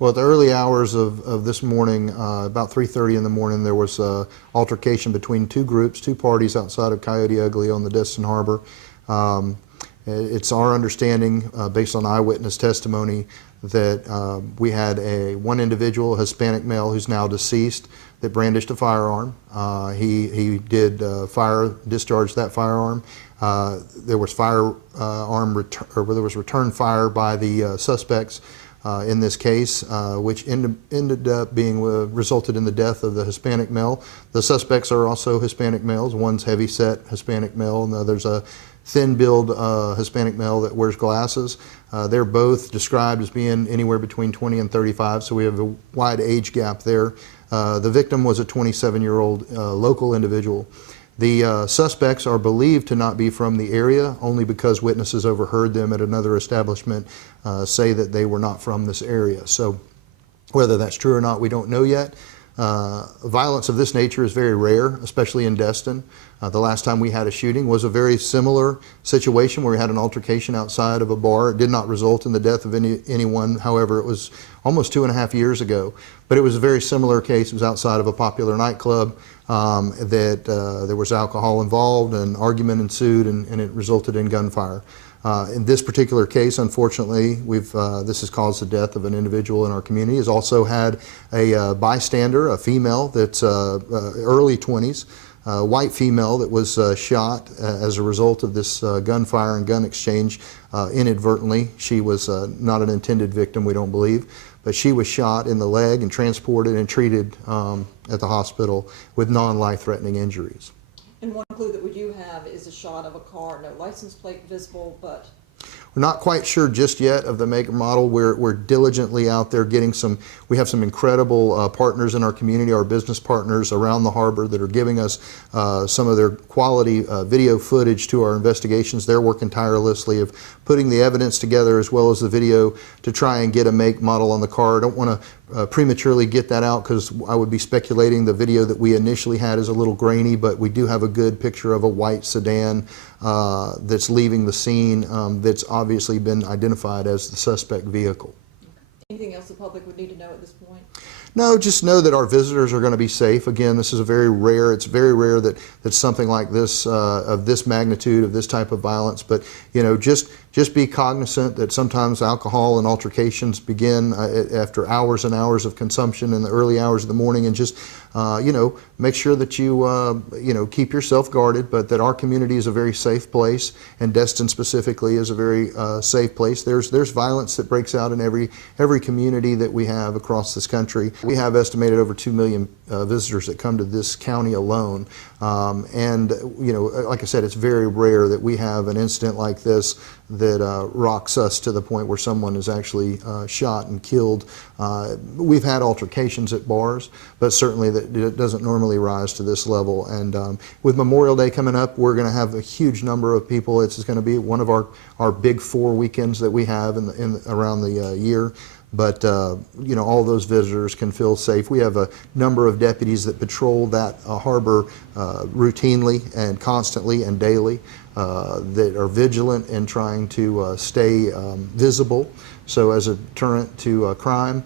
Well, at the early hours of this morning, about 3:30 in the morning, there was an altercation between two groups, two parties outside of Coyote Ugly on the Destin Harbor. It's our understanding, based on eyewitness testimony, that we had one individual, a Hispanic male who's now deceased, that brandished a firearm. He did discharge that firearm. There was return fire by the suspects in this case, which ended up being resulted in the death of the Hispanic male. The suspects are also Hispanic males. One's heavy-set Hispanic male, and the other's a thin-billed Hispanic male that wears glasses. They're both described as being anywhere between 20 and 35, so we have a wide age gap there. The victim was a 27-year-old local individual. The suspects are believed to not be from the area, only because witnesses overheard them at another establishment say that they were not from this area. So whether that's true or not, we don't know yet. Violence of this nature is very rare, especially in Destin. The last time we had a shooting was a very similar situation where we had an altercation outside of a bar. It did not result in the death of anyone. However, it was almost 2.5 years ago. But it was a very similar case. It was outside of a popular nightclub there was alcohol involved, and argument ensued, and it resulted in gunfire. In this particular case, unfortunately, this has caused the death of an individual in our community. Has also had a bystander, a female that's early 20s, white female that was shot as a result of this gunfire and gun exchange inadvertently. She was not an intended victim, we don't believe, but she was shot in the leg and transported and treated at the hospital with non-life-threatening injuries. And one clue that we do have is a shot of a car, no license plate visible, but... We're not quite sure just yet of the make and model. We're diligently out there getting we have some incredible partners in our community, our business partners around the harbor that are giving us some of their quality video footage to our investigations. They're working tirelessly of putting the evidence together as well as the video to try and get a make model on the car. I don't want to prematurely get that out because I would be speculating. The video that we initially had is a little grainy, but we do have a good picture of a white sedan that's leaving the scene that's obviously been identified as the suspect vehicle. Anything else the public would need to know at this point? No, just know that our visitors are going to be safe. Again, this is it's very rare that something like this, of this magnitude, of this type of violence, but just be cognizant that sometimes alcohol and altercations begin after hours and hours of consumption in the early hours of the morning, and just make sure that you keep yourself guarded, but that our community is a very safe place, and Destin specifically is a very safe place. There's violence that breaks out in every community that we have across this country. We have estimated over 2 million visitors that come to this county alone, and like I said, it's very rare that we have an incident like this that rocks us to the point where someone is actually shot and killed. We've had altercations at bars, but certainly it doesn't normally rise to this level. And with Memorial Day coming up, we're going to have a huge number of people. It's going to be one of our big 4 weekends that we have around the year. But all those visitors can feel safe. We have a number of deputies that patrol that harbor routinely and constantly and daily that are vigilant in trying to stay visible, so as a deterrent to crime.